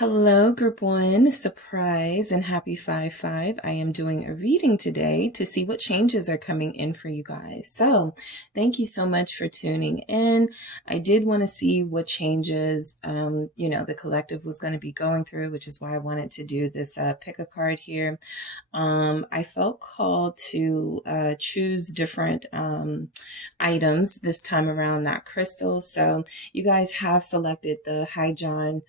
Hello, Group 1. Surprise and happy 5-5. I am doing a reading today to see what changes are coming in for you guys. So thank you so much for tuning in. I did want to see what changes, the collective was going to be going through, which is why I wanted to do this pick a card here. I felt called to choose different items this time around, not crystals. So you guys have selected the High John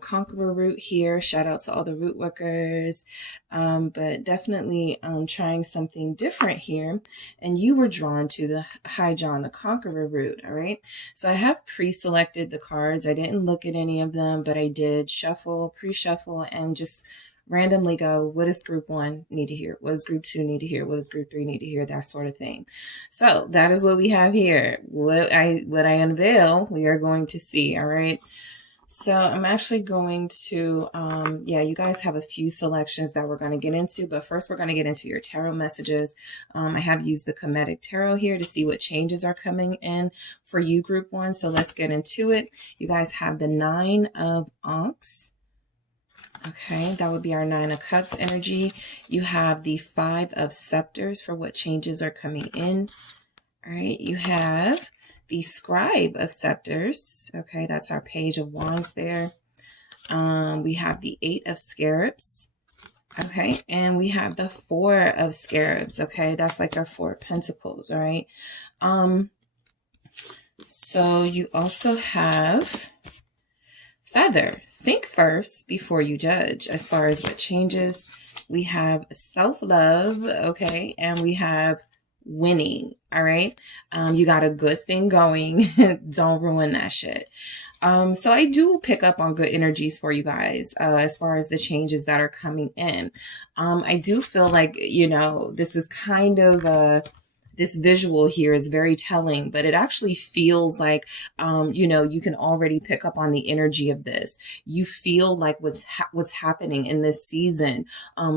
Conqueror root here. Shout out to all the root workers, but definitely trying something different here. And you were drawn to the High John, the Conqueror root. All right. So I have pre-selected the cards. I didn't look at any of them, but I did shuffle, pre-shuffle, and just randomly go, what does Group 1 need to hear? What does Group 2 need to hear? What does Group 3 need to hear? That sort of thing. So that is what we have here. What I unveil, we are going to see. All right. So I'm actually going to, you guys have a few selections that we're going to get into, but first we're going to get into your tarot messages. I have used the Comedic Tarot here to see what changes are coming in for you, Group 1. So let's get into it. You guys have the 9 of Ankhs. Okay, that would be our 9 of Cups energy. You have the 5 of Scepters for what changes are coming in. All right, you have the Scribe of Scepters. Okay, that's our Page of Wands there. We have the 8 of Scarabs. Okay, and we have the 4 of Scarabs. Okay, that's like our 4 of Pentacles. All right. So you also have Feather. Think first before you judge. As far as what changes, we have self-love. Okay, and we have winning. All right. You got a good thing going. Don't ruin that shit. So I do pick up on good energies for you guys, as far as the changes that are coming in. I do feel like, this is kind of, this visual here is very telling, but it actually feels like, you can already pick up on the energy of this. You feel like what's happening in this season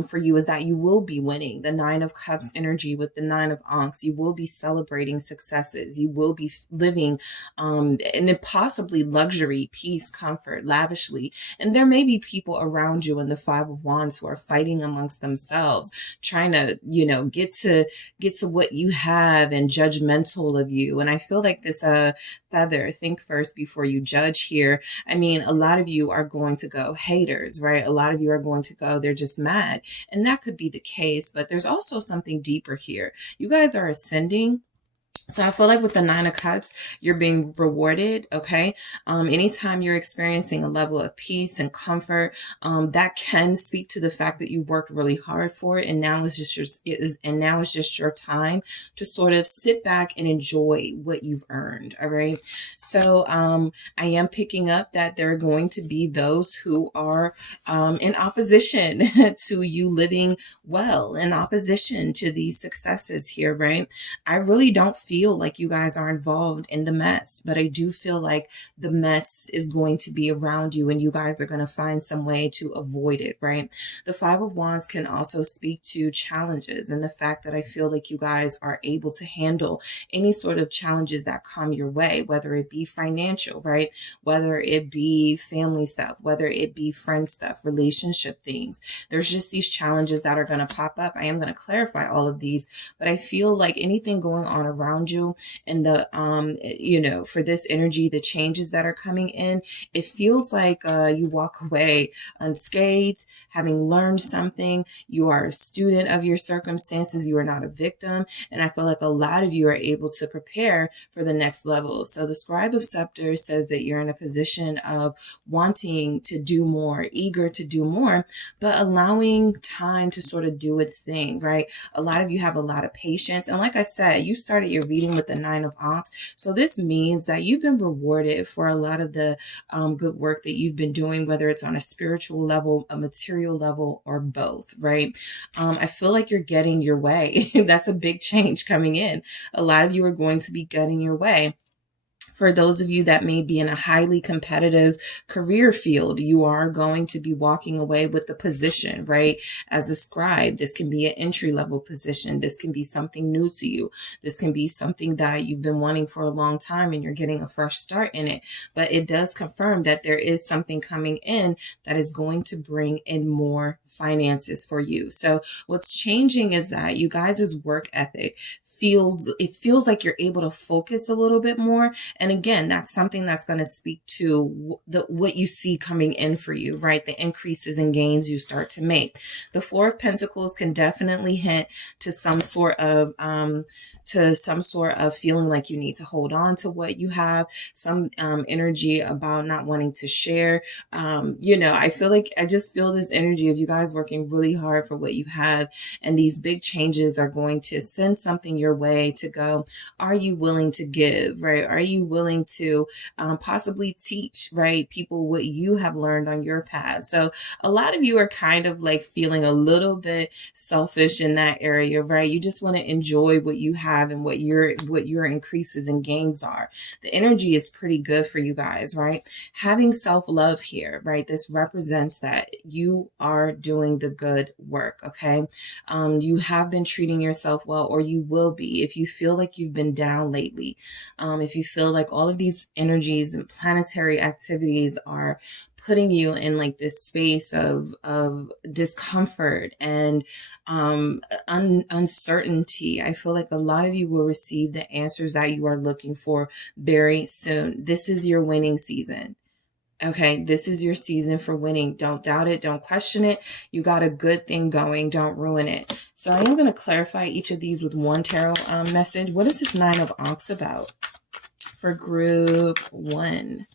for you is that you will be winning. The 9 of Cups energy with the 9 of Ankhs. You will be celebrating successes. You will be living in possibly luxury, peace, comfort, lavishly. And there may be people around you in the 5 of Wands who are fighting amongst themselves, trying to, get to what you have and judgmental of you. And I feel like this Feather, think first before you judge here. I mean, a lot of you are going to go haters, right? A lot of you are going to go, they're just mad. And that could be the case, but there's also something deeper here. You guys are ascending. So I feel like with the 9 of Cups, you're being rewarded, okay? Anytime you're experiencing a level of peace and comfort, that can speak to the fact that you worked really hard for it, and now it's just your time to sort of sit back and enjoy what you've earned, all right? So I am picking up that there are going to be those who are in opposition to you living well, in opposition to these successes here, right? I really don't feel like you guys are involved in the mess, but I do feel like the mess is going to be around you and you guys are going to find some way to avoid it, right? The 5 of Wands can also speak to challenges and the fact that I feel like you guys are able to handle any sort of challenges that come your way, whether it be financial, right? Whether it be family stuff, whether it be friend stuff, relationship things. There's just these challenges that are going to pop up. I am going to clarify all of these, but I feel like anything going on around you and the for this energy, the changes that are coming in, it feels like you walk away unscathed, having learned something. You are a student of your circumstances. You are not a victim. And I feel like a lot of you are able to prepare for the next level. So the Scribe of Scepters says that you're in a position of wanting to do more, eager to do more, but allowing time to sort of do its thing, right? A lot of you have a lot of patience. And like I said, you started your reading with the 9 of Ankhs. So this means that you've been rewarded for a lot of the good work that you've been doing, whether it's on a spiritual level, a material level, or both, right? I feel like you're getting your way. That's a big change coming in. A lot of you are going to be getting your way. For those of you that may be in a highly competitive career field, you are going to be walking away with the position, right? As a scribe, this can be an entry-level position. This can be something new to you. This can be something that you've been wanting for a long time and you're getting a fresh start in it. But it does confirm that there is something coming in that is going to bring in more finances for you. So what's changing is that you guys' work ethic feels like you're able to focus a little bit more. And again, that's something that's going to speak to what you see coming in for you, right? The increases and gains you start to make. The Four of Pentacles can definitely hint to some sort of feeling like you need to hold on to what you have, some energy about not wanting to share. I feel like I just feel this energy of you guys working really hard for what you have, and these big changes are going to send something your way to go. Are you willing to give, right? Are you willing to possibly teach, right, people what you have learned on your path? So a lot of you are kind of like feeling a little bit selfish in that area, right? You just want to enjoy what you have and what your increases and gains are. The energy is pretty good for you guys, right? Having self-love here, right? This represents that you are doing the good work, okay? You have been treating yourself well, or you will be. If you feel like you've been down lately, if you feel like all of these energies and planetary activities are putting you in like this space of discomfort and uncertainty, I feel like a lot of you will receive the answers that you are looking for very soon. This is your winning season. Okay, this is your season for winning. Don't doubt it. Don't question it. You got a good thing going. Don't ruin it. So I am going to clarify each of these with one tarot message. What is this Nine of Ankhs about for group 1?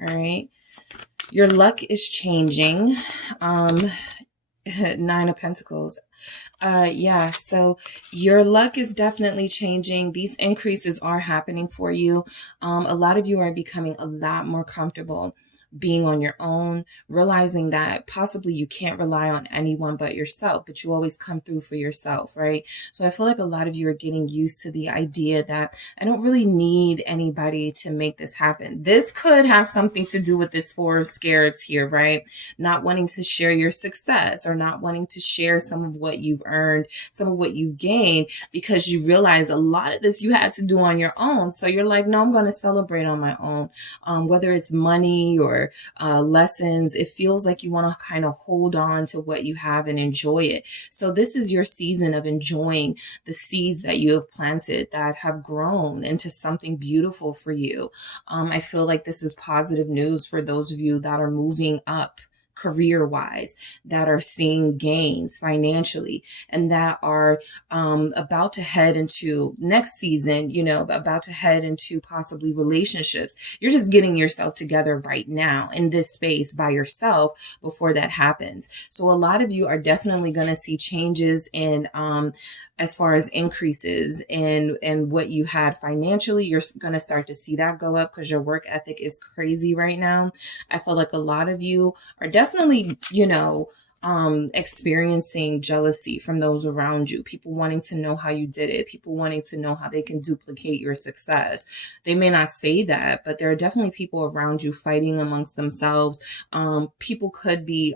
All right. Your luck is changing. Nine of Pentacles. So your luck is definitely changing. These increases are happening for you. A lot of you are becoming a lot more comfortable being on your own, realizing that possibly you can't rely on anyone but yourself, but you always come through for yourself, right? So I feel like a lot of you are getting used to the idea that I don't really need anybody to make this happen. This could have something to do with this Four of Scarabs here, right? Not wanting to share your success or not wanting to share some of what you've earned, some of what you've gained, because you realize a lot of this you had to do on your own. So you're like, no, I'm going to celebrate on my own. Whether it's money or lessons, it feels like you want to kind of hold on to what you have and enjoy it. So this is your season of enjoying the seeds that you have planted that have grown into something beautiful for you. I feel like this is positive news for those of you that are moving up career-wise, that are seeing gains financially, and that are about to head into next season, about to head into possibly relationships. You're just getting yourself together right now in this space by yourself before that happens. So a lot of you are definitely going to see changes in as far as increases in what you had financially. You're going to start to see that go up because your work ethic is crazy right now. I feel like a lot of you are definitely, experiencing jealousy from those around you, people wanting to know how you did it, people wanting to know how they can duplicate your success. They may not say that, but there are definitely people around you fighting amongst themselves. People could be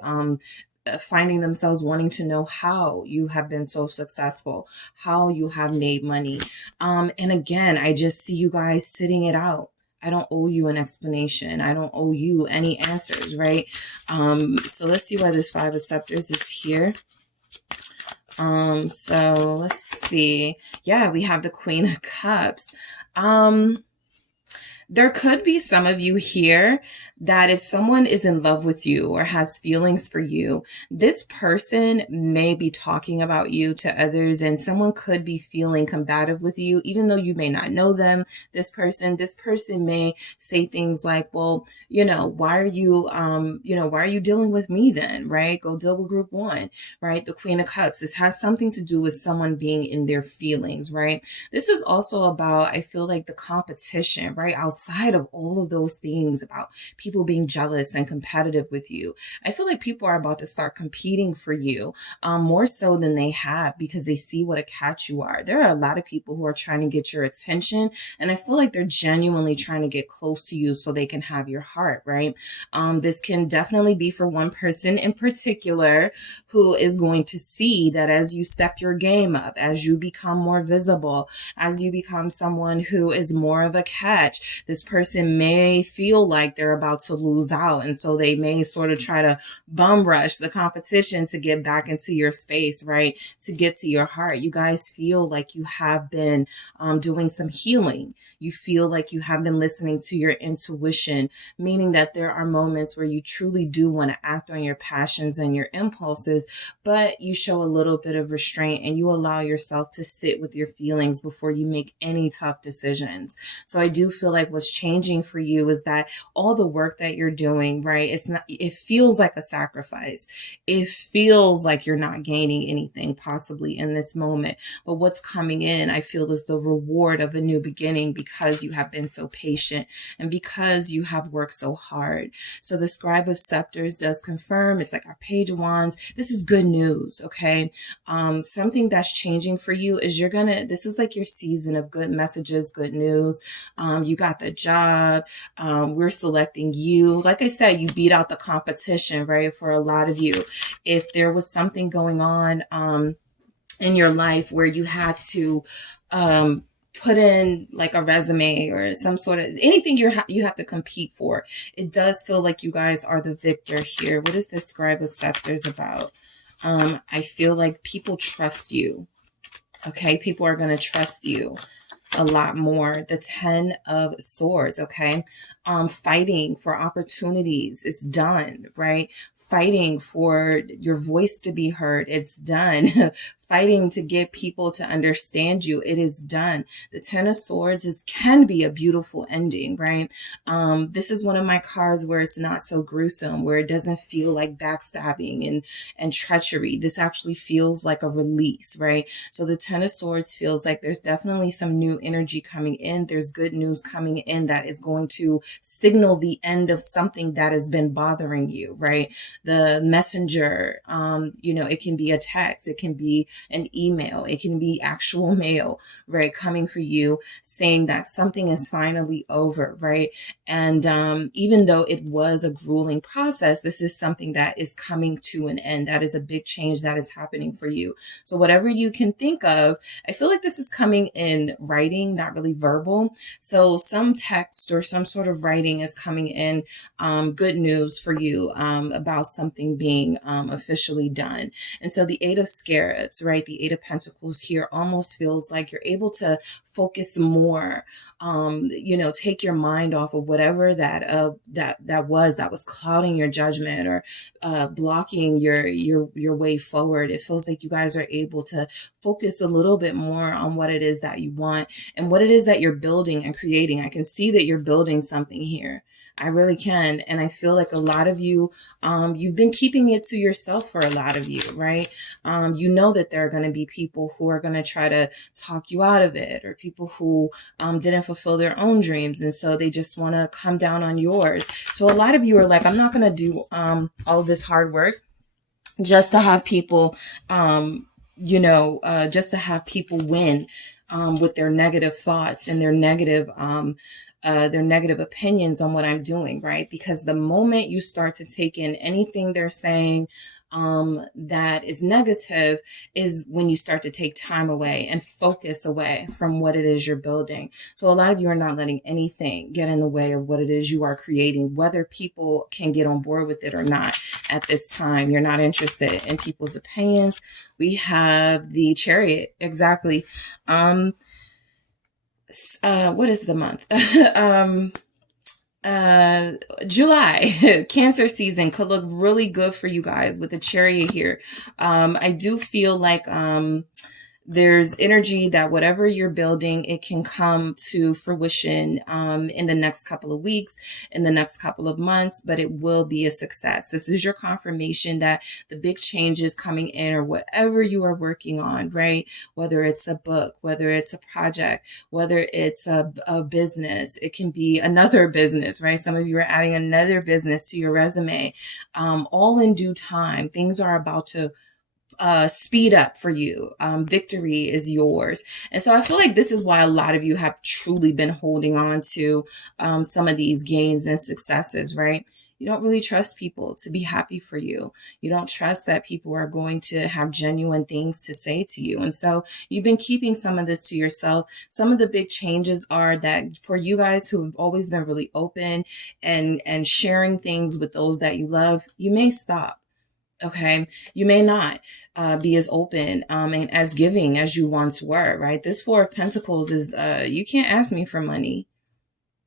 finding themselves wanting to know how you have been so successful, how you have made money. And again, I just see you guys sitting it out. I don't owe you an explanation. I don't owe you any answers, right? So let's see why this Five of Scepters is here. So let's see. Yeah, we have the Queen of Cups. There could be some of you here that if someone is in love with you or has feelings for you, this person may be talking about you to others, and someone could be feeling combative with you, even though you may not know them. This person may say things like, well, why are you dealing with me then, right? Go deal with group 1, right? The Queen of Cups. This has something to do with someone being in their feelings, right? This is also about, I feel like, the competition, right? I'll outside of all of those things about people being jealous and competitive with you, I feel like people are about to start competing for you, more so than they have, because they see what a catch you are. There are a lot of people who are trying to get your attention, and I feel like they're genuinely trying to get close to you so they can have your heart, right? This can definitely be for one person in particular who is going to see that as you step your game up, as you become more visible, as you become someone who is more of a catch, this person may feel like they're about to lose out. And so they may sort of try to bum rush the competition to get back into your space, right? To get to your heart. You guys feel like you have been doing some healing. You feel like you have been listening to your intuition, meaning that there are moments where you truly do want to act on your passions and your impulses, but you show a little bit of restraint and you allow yourself to sit with your feelings before you make any tough decisions. So I do feel like what's changing for you is that all the work that you're doing, right? It feels like a sacrifice. It feels like you're not gaining anything possibly in this moment, but what's coming in, I feel, is the reward of a new beginning, because you have been so patient and because you have worked so hard. So the Scribe of Scepters does confirm, it's like our Page of Wands. This is good news, okay? Something that's changing for you is this is like your season of good messages, good news. You got the job. We're selecting you. Like I said, you beat out the competition, right? For a lot of you, if there was something going on, in your life where you had to, put in like a resume or some sort of anything you have to compete for, it does feel like you guys are the victor here. What is this Scribe of Scepters about? I feel like people trust you. Okay, people are going to trust you a lot more. The Ten of Swords, okay? Fighting for opportunities is done, right? Fighting for your voice to be heard, it's done. Fighting to get people to understand you, it is done. The Ten of Swords can be a beautiful ending, right? This is one of my cards where it's not so gruesome, where it doesn't feel like backstabbing and treachery. This actually feels like a release, right? So the Ten of Swords feels like there's definitely some new energy coming in. There's good news coming in that is going to signal the end of something that has been bothering you, right? The messenger, it can be a text, it can be an email, it can be actual mail, right? Coming for you saying that something is finally over, right? And even though it was a grueling process, this is something that is coming to an end. That is a big change that is happening for you. So whatever you can think of, I feel like this is coming in writing, not really verbal. So some text or some sort of writing is coming in, good news for you about something being officially done. And so the Eight of Scarabs, right? The Eight of Pentacles here almost feels like you're able to focus more, take your mind off of whatever that was clouding your judgment or blocking your way forward. It feels like you guys are able to focus a little bit more on what it is that you want and what it is that you're building and creating. I can see that you're building something here. I really can. And I feel like a lot of you, you've been keeping it to yourself for a lot of you, right? You know that there are going to be people who are going to try to talk you out of it, or people who didn't fulfill their own dreams. And so they just want to come down on yours. So a lot of you are like, I'm not going to do all this hard work just to have people, just to have people win with their negative thoughts and their negative opinions on what I'm doing, right? Because the moment you start to take in anything they're saying that is negative is when you start to take time away and focus away from what it is you're building. So a lot of you are not letting anything get in the way of what it is you are creating, whether people can get on board with it or not. At this time, you're not interested in people's opinions. We have the Chariot, exactly. What is the month? July. Cancer season could look really good for you guys with the Chariot here. I do feel like There's energy that whatever you're building, it can come to fruition in the next couple of weeks, in the next couple of months, but it will be a success. This is your confirmation that the big changes coming in, or whatever you are working on, right? Whether it's a book, whether it's a project, whether it's a business, it can be another business, right? Some of you are adding another business to your resume. All in due time, things are about to speed up for you. Victory is yours. And so I feel like this is why a lot of you have truly been holding on to some of these gains and successes, right? You don't really trust people to be happy for you. You don't trust that people are going to have genuine things to say to you. And so you've been keeping some of this to yourself. Some of the big changes are that for you guys who have always been really open and sharing things with those that you love, you may stop. Okay, you may not be as open and as giving as you once were, right? This Four of Pentacles is, you can't ask me for money.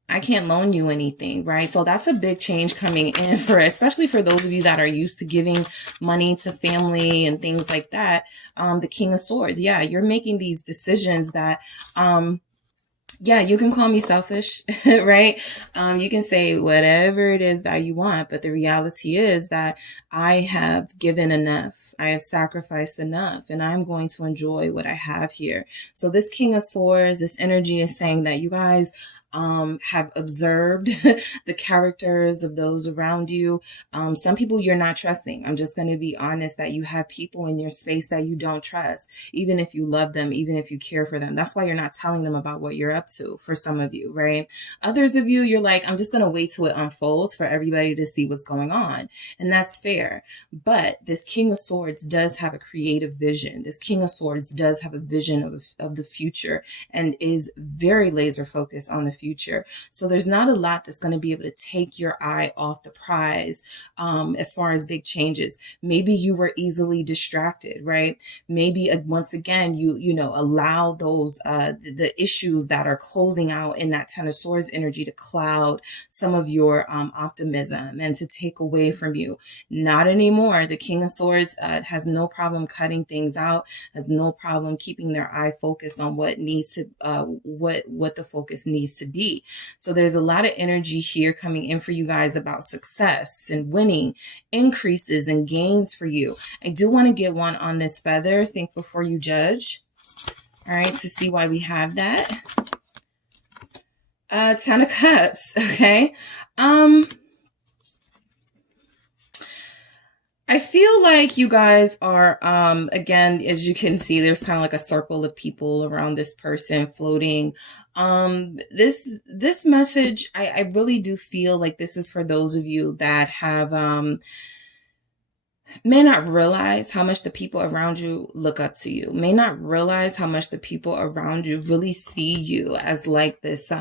I can't loan you anything, right? So that's a big change coming in for, especially for those of you that are used to giving money to family and things like that. The King of Swords, yeah, you're making these decisions that, yeah, you can call me selfish, right? You can say whatever it is that you want, but the reality is that I have given enough. I have sacrificed enough, and I'm going to enjoy what I have here. So this King of Swords, this energy is saying that you guys have observed the characters of those around you. Some people you're not trusting. I'm just going to be honest that you have people in your space that you don't trust, even if you love them, even if you care for them. That's why you're not telling them about what you're up to, for some of you, right? Others of you, you're like, I'm just going to wait till it unfolds for everybody to see what's going on. And that's fair. But this King of Swords does have a creative vision. This King of Swords does have a vision of the future and is very laser focused on the future. So there's not a lot that's going to be able to take your eye off the prize as far as big changes. Maybe you were easily distracted, right? Maybe once again, you know, allow those the issues that are closing out in that Ten of Swords energy to cloud some of your optimism and to take away from you. Not anymore. The King of Swords has no problem cutting things out, has no problem keeping their eye focused on what needs to what the focus needs to be. So there's a lot of energy here coming in for you guys about success and winning, increases and gains for you. I do want to get one on this feather. Think before you judge. All right, to see why we have that. Ten of Cups. Okay. I feel like you guys are, again, as you can see, there's kind of like a circle of people around this person floating. This message, I really do feel like this is for those of you that have, may not realize how much the people around you look up to you, may not realize how much the people around you really see you as like this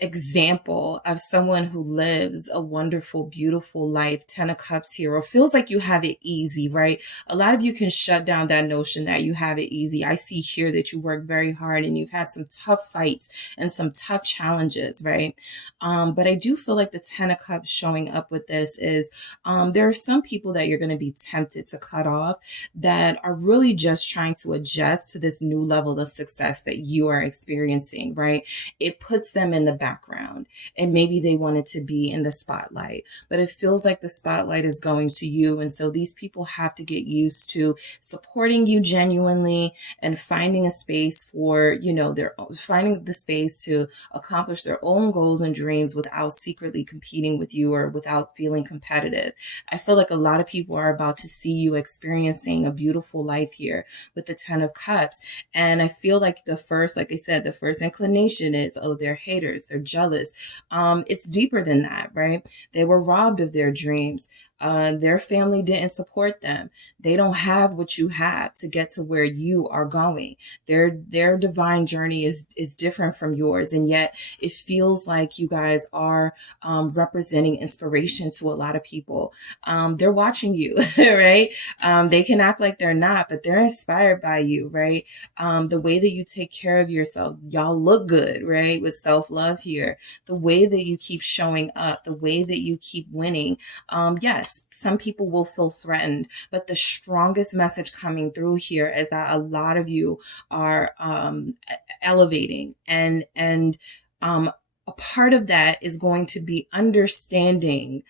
example of someone who lives a wonderful, beautiful life. Ten of Cups here, or feels like you have it easy, right? A lot of you can shut down that notion that you have it easy. I see here that you work very hard and you've had some tough fights and some tough challenges, right? But I do feel like the Ten of Cups showing up with this is there are some people that you're going to be tempted to cut off that are really just trying to adjust to this new level of success that you are experiencing, right? It puts them in the background and maybe they wanted to be in the spotlight, but it feels like the spotlight is going to you. And so these people have to get used to supporting you genuinely and finding a space for, you know, they're finding the space to accomplish their own goals and dreams without secretly competing with you or without feeling competitive. I feel like a lot of people are about to see you experiencing a beautiful life here with the Ten of Cups. And I feel like the first, like I said, the first inclination is, oh, they're haters. They're jealous. It's deeper than that, right? They were robbed of their dreams. Their family didn't support them. They don't have what you have to get to where you are going. Their divine journey is different from yours. And yet it feels like you guys are representing inspiration to a lot of people. They're watching you, right? They can act like they're not, but they're inspired by you, right? The way that you take care of yourself, y'all look good, right? With self-love here, the way that you keep showing up, the way that you keep winning. Yes, yes, some people will feel threatened, but the strongest message coming through here is that a lot of you are elevating, and a part of that is going to be understanding,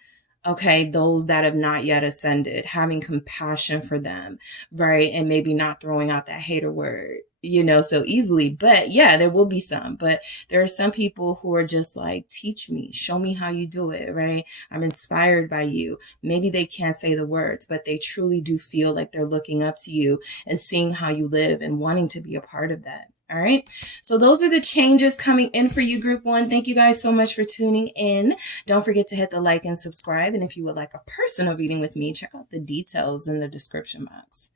okay, those that have not yet ascended, having compassion for them, right? And maybe not throwing out that hater word, so easily. But yeah, there will be some, but there are some people who are just like, teach me, show me how you do it, right? I'm inspired by you. Maybe they can't say the words, but they truly do feel like they're looking up to you and seeing how you live and wanting to be a part of that. All right. So those are the changes coming in for you, group 1. Thank you guys so much for tuning in. Don't forget to hit the like and subscribe. And if you would like a personal reading with me, check out the details in the description box.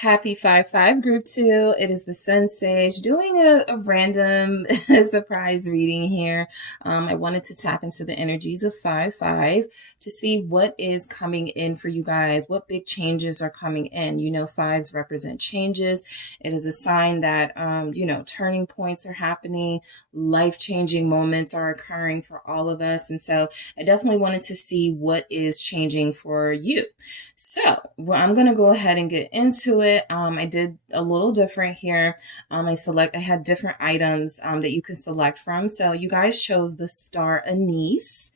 Happy 5/5 group 2. It is the SunSage doing a random surprise reading here. I wanted to tap into the energies of 5/5 to see what is coming in for you guys, what big changes are coming in. Fives represent changes. It is a sign that, turning points are happening, life-changing moments are occurring for all of us. And so I definitely wanted to see what is changing for you. So I'm going to go ahead and get into it. I did a little different here. I had different items that you can select from. So you guys chose the star Anise.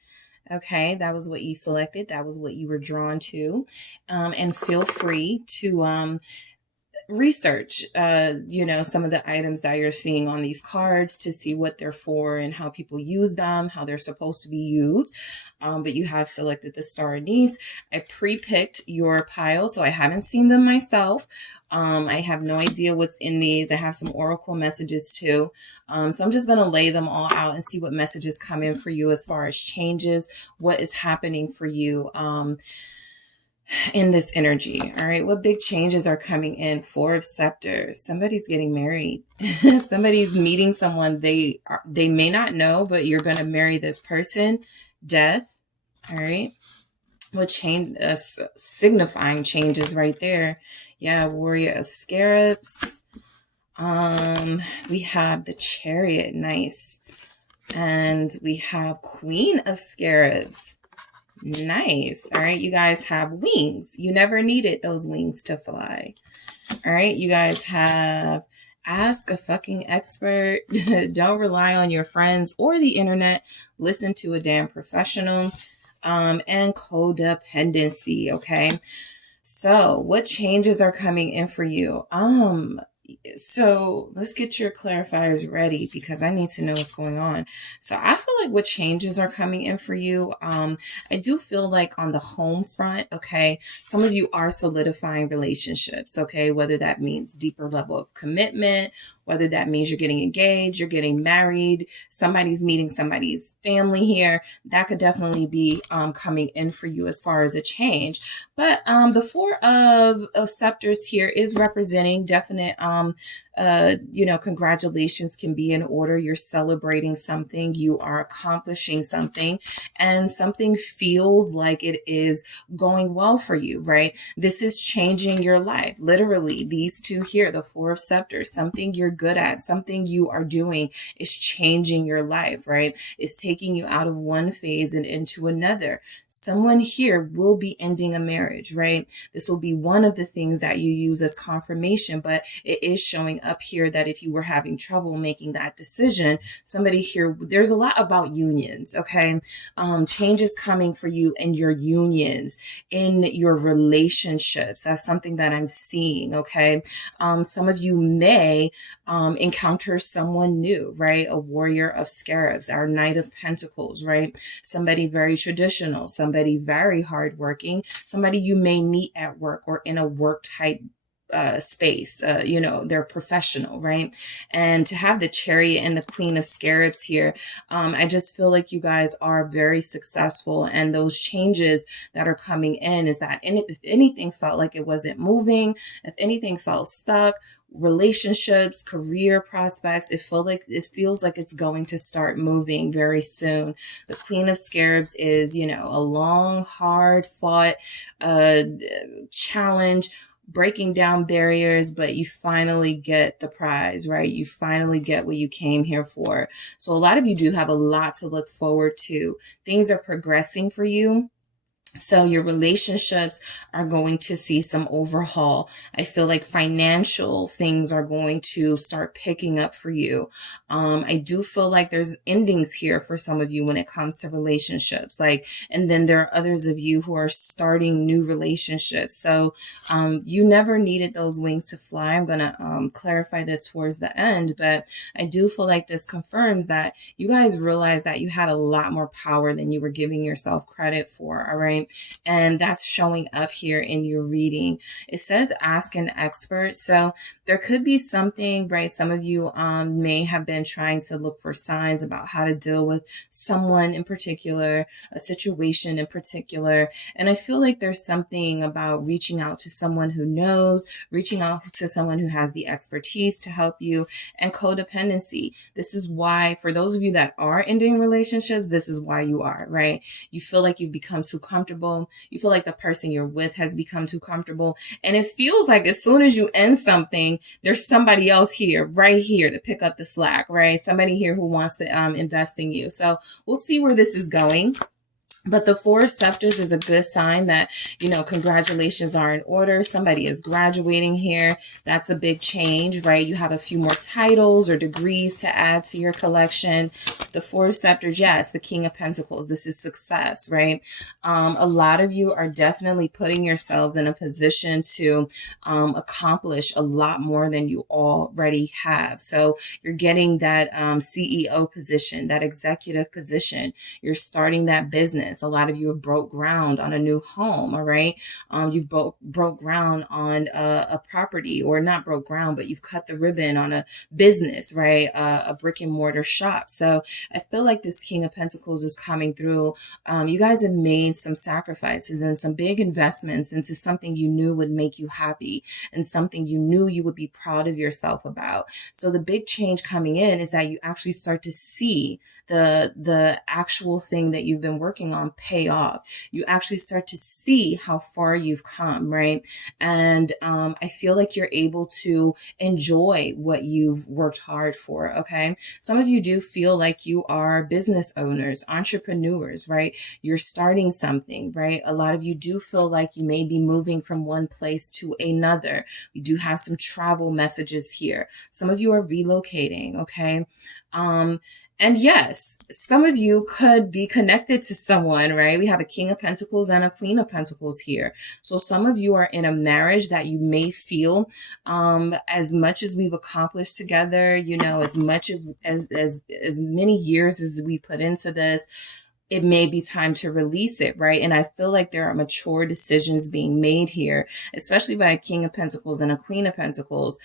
Okay, that was what you selected. That was what you were drawn to. And feel free to research, some of the items that you're seeing on these cards to see what they're for and how people use them, how they're supposed to be used. But you have selected the star Anise. I pre-picked your pile, so I haven't seen them myself. I have no idea what's in these. I have some oracle messages too. So I'm just going to lay them all out and see what messages come in for you as far as changes, what is happening for you in this energy. All right. What big changes are coming in? 4 of Scepters. Somebody's getting married. Somebody's meeting someone they may not know, but you're going to marry this person. Death. All right. What change? Signifying changes right there. Yeah. Warrior of Scarabs. We have the Chariot. Nice. And we have Queen of Scarabs. Nice. All right. You guys have wings. You never needed those wings to fly. All right. You guys have ask a fucking expert. Don't rely on your friends or the internet. Listen to a damn professional. And codependency. Okay. So what changes are coming in for you? So let's get your clarifiers ready because I need to know what's going on. So I feel like what changes are coming in for you. I do feel like on the home front, okay, some of you are solidifying relationships, okay, whether that means deeper level of commitment, whether that means you're getting engaged, you're getting married, somebody's meeting somebody's family here. That could definitely be coming in for you as far as a change. But the 4 of Scepters here is representing definite congratulations can be in order. You're celebrating something, you are accomplishing something, and something feels like it is going well for you, right? This is changing your life. Literally, these 2 here, the 4 of Scepters, something you're good at, something you are doing is changing your life, right? It's taking you out of one phase and into another. Someone here will be ending a marriage, right? This will be one of the things that you use as confirmation, but it is showing up here that if you were having trouble making that decision, somebody here, there's a lot about unions, okay? Changes coming for you in your unions, in your relationships. That's something that I'm seeing, okay? Some of you may encounter someone new, right? A warrior of scarabs, our Knight of Pentacles, right? Somebody very traditional, somebody very hardworking, somebody you may meet at work or in a work type space, they're professional, right? And to have the Chariot and the Queen of Scarabs here, I just feel like you guys are very successful, and those changes that are coming in is that if anything felt like it wasn't moving, if anything felt stuck, relationships, career prospects, it feels like it's going to start moving very soon. The Queen of Scarabs is, a long, hard fought challenge, breaking down barriers, but you finally get the prize, right? You finally get what you came here for. So a lot of you do have a lot to look forward to. Things are progressing for you. So your relationships are going to see some overhaul. I feel like financial things are going to start picking up for you. I do feel like there's endings here for some of you when it comes to relationships. Like, and then there are others of you who are starting new relationships. So you never needed those wings to fly. I'm going to clarify this towards the end, but I do feel like this confirms that you guys realize that you had a lot more power than you were giving yourself credit for. All right. And that's showing up here in your reading. It says ask an expert. So there could be something, right? Some of you may have been trying to look for signs about how to deal with someone in particular, a situation in particular. And I feel like there's something about reaching out to someone who knows, reaching out to someone who has the expertise to help you, and codependency. This is why, for those of you that are ending relationships, this is why you are, right? You feel like you've become too comfortable. You feel like the person you're with has become too comfortable. And it feels like as soon as you end something, there's somebody else here, right here, to pick up the slack, right? Somebody here who wants to invest in you. So we'll see where this is going. But the Four of Scepters is a good sign that, you know, congratulations are in order. Somebody is graduating here. That's a big change, right? You have a few more titles or degrees to add to your collection. The Four of Scepters, yes, the King of Pentacles. This is success, right? A lot of you are definitely putting yourselves in a position to accomplish a lot more than you already have. So you're getting that CEO position, that executive position. You're starting that business. A lot of you have broke ground on a new home, all right? You've broke ground on a property, or not broke ground, but you've cut the ribbon on a business, right? A brick and mortar shop. So I feel like this King of Pentacles is coming through. You guys have made some sacrifices and some big investments into something you knew would make you happy and something you knew you would be proud of yourself about. So the big change coming in is that you actually start to see the actual thing that you've been working on pay off. You actually start to see how far you've come, right? And I feel like you're able to enjoy what you've worked hard for, okay? Some of you do feel like you are business owners, entrepreneurs, right? You're starting something, right? A lot of you do feel like you may be moving from one place to another. We do have some travel messages here. Some of you are relocating, okay? And yes, some of you could be connected to someone, right? We have a King of Pentacles and a Queen of Pentacles here. So some of you are in a marriage that you may feel, as much as we've accomplished together, you know, as much as many years as we put into this, it may be time to release it, right? And I feel like there are mature decisions being made here, especially by a King of Pentacles and a Queen of Pentacles.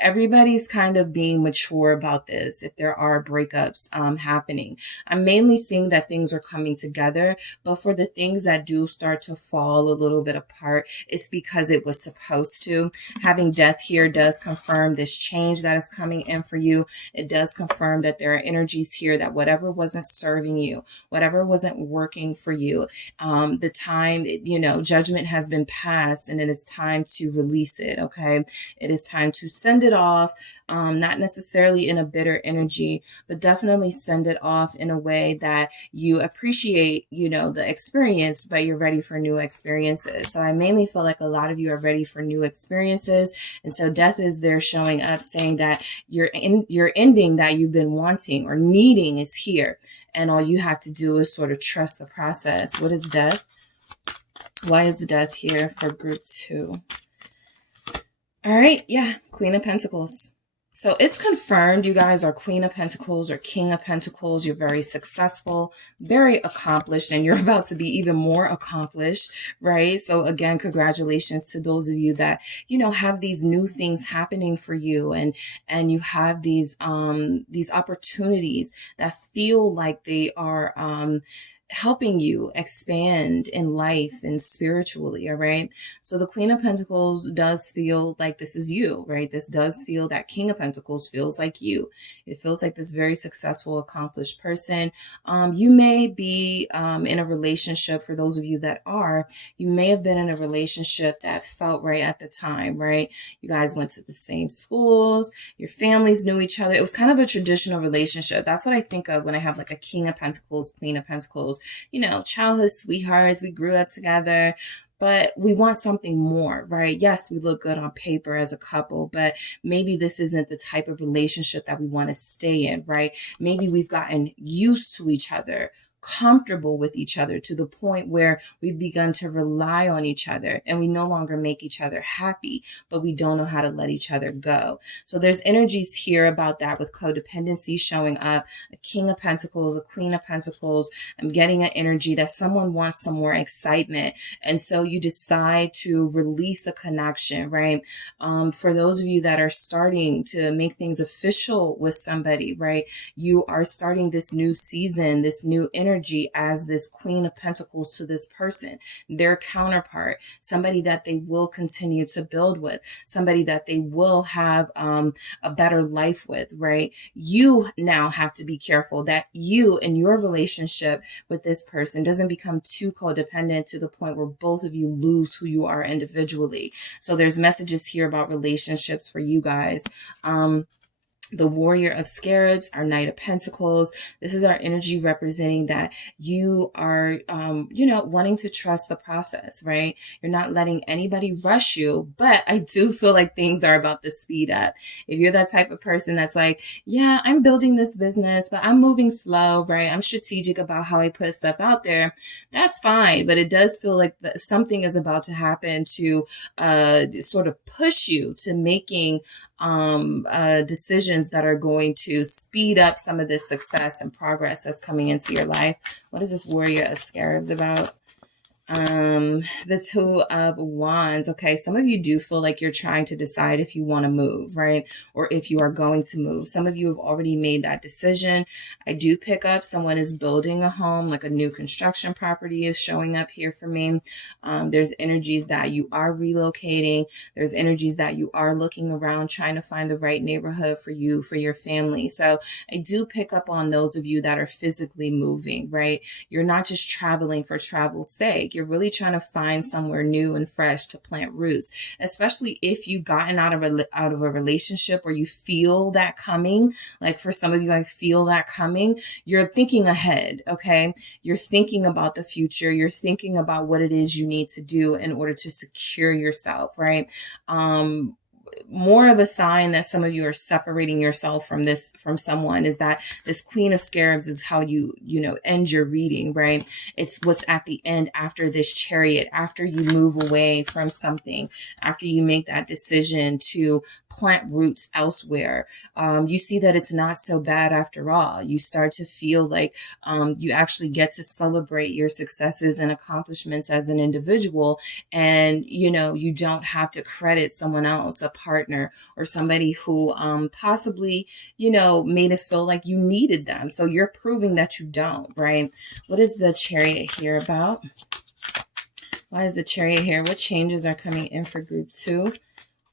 Everybody's kind of being mature about this if there are breakups happening. I'm mainly seeing that things are coming together, but for the things that do start to fall a little bit apart, it's because it was supposed to. Having death here does confirm this change that is coming in for you. It does confirm that there are energies here that whatever wasn't serving you, whatever wasn't working for you, the time, you know, judgment has been passed, and it is time to release it, okay? It is time to send it off, not necessarily in a bitter energy, but definitely send it off in a way that you appreciate, you know, the experience, but you're ready for new experiences. So I mainly feel like a lot of you are ready for new experiences. And so death is there showing up saying that your ending that you've been wanting or needing is here. And all you have to do is sort of trust the process. What is death? Why is death here for group 2? All right. Yeah. Queen of Pentacles. So it's confirmed you guys are Queen of Pentacles or King of Pentacles. You're very successful, very accomplished, and you're about to be even more accomplished, right? So again, congratulations to those of you that, you know, have these new things happening for you, and you have these opportunities that feel like they are helping you expand in life and spiritually, all right? So the Queen of Pentacles does feel like this is you, right? This does feel that King of Pentacles feels like you. It feels like this very successful, accomplished person. You may be in a relationship, for those of you that are, you may have been in a relationship that felt right at the time, right? You guys went to the same schools, your families knew each other. It was kind of a traditional relationship. That's what I think of when I have like a King of Pentacles, Queen of Pentacles. you know, childhood sweethearts. We grew up together. But we want something more, right? Yes, we look good on paper as a couple, but maybe this isn't the type of relationship that we want to stay in, right? Maybe we've gotten used to each other, comfortable with each other to the point where we've begun to rely on each other and we no longer make each other happy, but we don't know how to let each other go. So there's energies here about that with codependency showing up, a King of Pentacles, a Queen of Pentacles. I'm getting an energy that someone wants some more excitement. And so you decide to release a connection, right? For those of you that are starting to make things official with somebody, right? You are starting this new season, this new energy as this Queen of Pentacles to this person, their counterpart, somebody that they will continue to build with, somebody that they will have a better life with, right? You now have to be careful that you in your relationship with this person doesn't become too codependent to the point where both of you lose who you are individually. So there's messages here about relationships for you guys. The Warrior of Scarabs, our Knight of Pentacles. This is our energy representing that you are, you know, wanting to trust the process, right? You're not letting anybody rush you, but I do feel like things are about to speed up. If you're that type of person that's like, yeah, I'm building this business, but I'm moving slow, right? I'm strategic about how I put stuff out there. That's fine, but it does feel like something is about to happen to sort of push you to making decisions that are going to speed up some of this success and progress that's coming into your life. What is this Warrior of Scarabs about? The Two of Wands. Okay, some of you do feel like you're trying to decide if you want to move, right? Or if you are going to move. Some of you have already made that decision. I do pick up someone is building a home, like a new construction property is showing up here for me. There's energies that you are relocating. There's energies that you are looking around, trying to find the right neighborhood for you, for your family. So I do pick up on those of you that are physically moving, right? You're not just traveling for travel's sake. You're really trying to find somewhere new and fresh to plant roots, especially if you've gotten out of a relationship where you feel that coming. Like for some of you, I feel that coming. You're thinking ahead, okay? You're thinking about the future. You're thinking about what it is you need to do in order to secure yourself, right? More of a sign that some of you are separating yourself from someone is that this Queen of Scarabs is how you end your reading, right? It's what's at the end after this Chariot, after you move away from something, after you make that decision to plant roots elsewhere. You see that it's not so bad after all. You start to feel like you actually get to celebrate your successes and accomplishments as an individual, and you don't have to credit someone else, a partner or somebody who possibly made it feel like you needed them. So you're proving that you don't, right? What is the Chariot here about? Why is the Chariot here? What changes are coming in for group 2?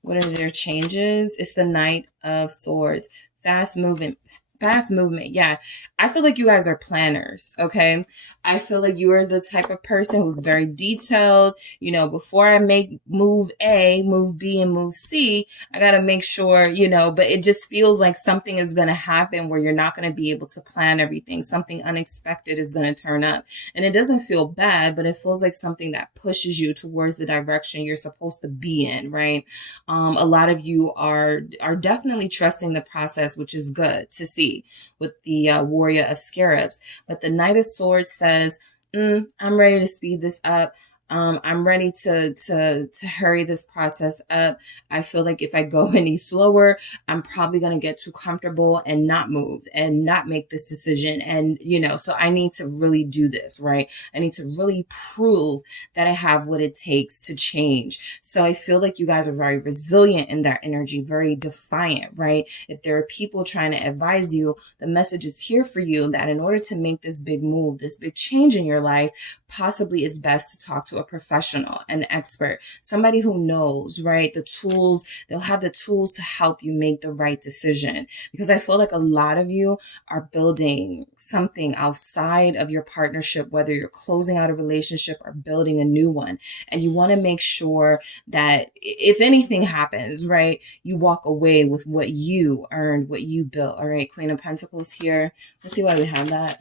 What are their changes? It's the Knight of Swords. Fast movement. Yeah. I feel like you guys are planners, okay? I feel like you are the type of person who's very detailed. Before I make move A, move B, and move C, I got to make sure, but it just feels like something is going to happen where you're not going to be able to plan everything. Something unexpected is going to turn up. And it doesn't feel bad, but it feels like something that pushes you towards the direction you're supposed to be in, right? A lot of you are definitely trusting the process, which is good to see with the Warrior of Scarabs. But the Knight of Swords says, I'm ready to speed this up. I'm ready to hurry this process up. I feel like if I go any slower, I'm probably going to get too comfortable and not move and not make this decision. And, so I need to really do this, right? I need to really prove that I have what it takes to change. So I feel like you guys are very resilient in that energy, very defiant, right? If there are people trying to advise you, the message is here for you that in order to make this big move, this big change in your life, possibly it's best to talk to a professional, an expert, somebody who knows, right? The tools, they'll have the tools to help you make the right decision. Because I feel like a lot of you are building something outside of your partnership, whether you're closing out a relationship or building a new one. And you want to make sure that if anything happens, right, you walk away with what you earned, what you built. All right, Queen of Pentacles here. Let's see why we have that.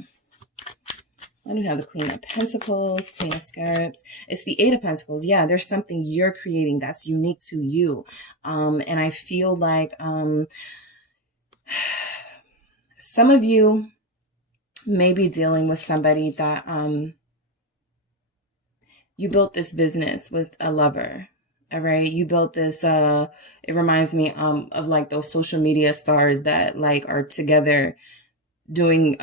I do have the Queen of Pentacles, Queen of Scarabs. It's the Eight of Pentacles. Yeah, there's something you're creating that's unique to you. And I feel like some of you may be dealing with somebody that you built this business with a lover. All right. You built this, it reminds me of like those social media stars that like are together doing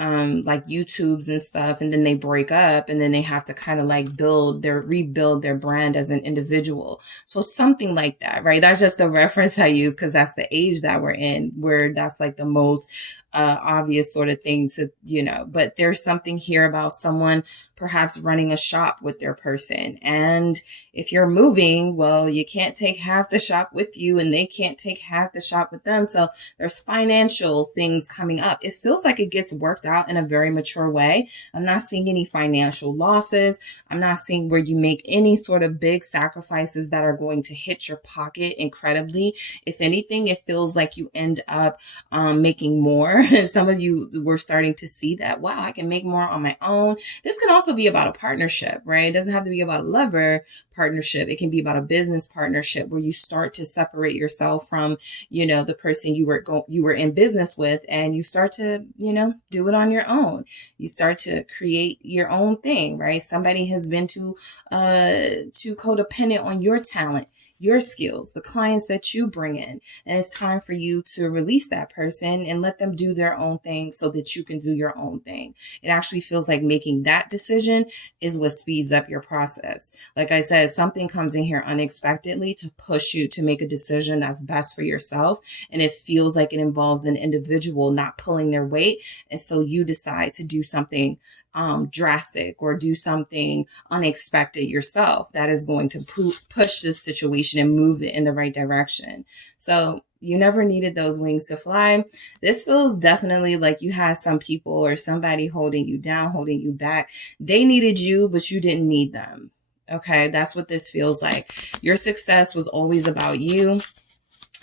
like YouTubes and stuff, and then they break up and then they have to kind of like rebuild their brand as an individual. So something like that, right? That's just the reference I use because that's the age that we're in, where that's like the most obvious sort of thing to, but there's something here about someone perhaps running a shop with their person. And if you're moving, well, you can't take half the shop with you and they can't take half the shop with them. So there's financial things coming up. It feels like it gets worked out in a very mature way. I'm not seeing any financial losses. I'm not seeing where you make any sort of big sacrifices that are going to hit your pocket incredibly. If anything, it feels like you end up making more. And some of you were starting to see that, wow, I can make more on my own. This can also be about a partnership, right? It doesn't have to be about a lover partnership. It can be about a business partnership where you start to separate yourself from, the person you were in business with, and you start to, do it on your own. You start to create your own thing, right? Somebody has been too codependent on your talent, your skills, the clients that you bring in. And it's time for you to release that person and let them do their own thing so that you can do your own thing. It actually feels like making that decision is what speeds up your process. Like I said, something comes in here unexpectedly to push you to make a decision that's best for yourself. And it feels like it involves an individual not pulling their weight. And so you decide to do something drastic or do something unexpected yourself that is going to push this situation and move it in the right direction. So you never needed those wings to fly. This feels definitely like you had some people or somebody holding you down, holding you back. They needed you, but you didn't need them. Okay, that's what this feels like. Your success was always about you.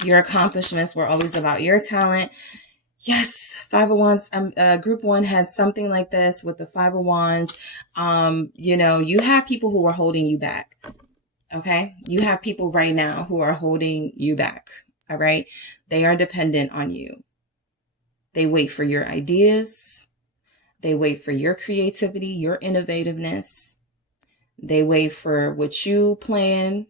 Your accomplishments were always about your talent. Yes, Five of Wands, group one had something like this with the Five of Wands. You have people who are holding you back. Okay. You have people right now who are holding you back. All right. They are dependent on you. They wait for your ideas. They wait for your creativity, your innovativeness. They wait for what you plan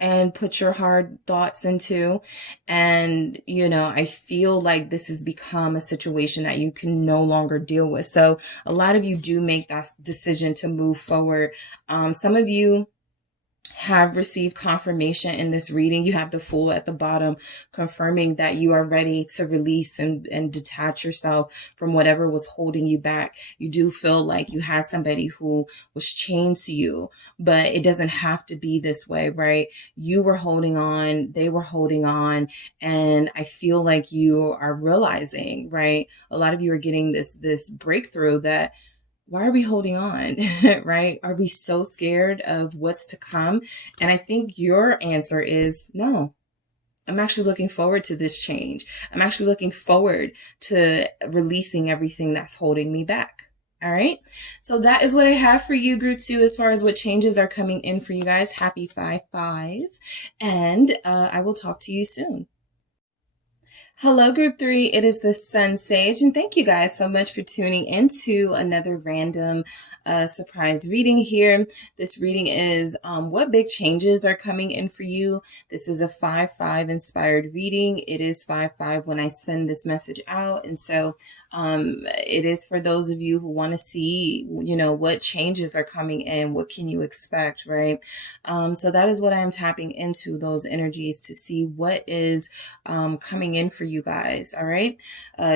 and put your hard thoughts into. And, I feel like this has become a situation that you can no longer deal with. So a lot of you do make that decision to move forward. Some of you have received confirmation in this reading. You have the Fool at the bottom confirming that you are ready to release and detach yourself from whatever was holding you back. You do feel like you had somebody who was chained to you, but it doesn't have to be this way, right? You were holding on, they were holding on, and I feel like you are realizing, right? A lot of you are getting this breakthrough that why are we holding on, right? Are we so scared of what's to come? And I think your answer is no. I'm actually looking forward to this change. I'm actually looking forward to releasing everything that's holding me back. All right. So that is what I have for you, group 2, as far as what changes are coming in for you guys. Happy 5/5. And I will talk to you soon. Hello, group 3. It is the SunSage, and thank you guys so much for tuning into another random surprise reading here. This reading is what big changes are coming in for you. This is a 5/5 inspired reading. It is 5/5 when I send this message out, and so it is for those of you who want to see, what changes are coming in, what can you expect, right? So that is what I'm tapping into, those energies, to see what is coming in for you guys. All right.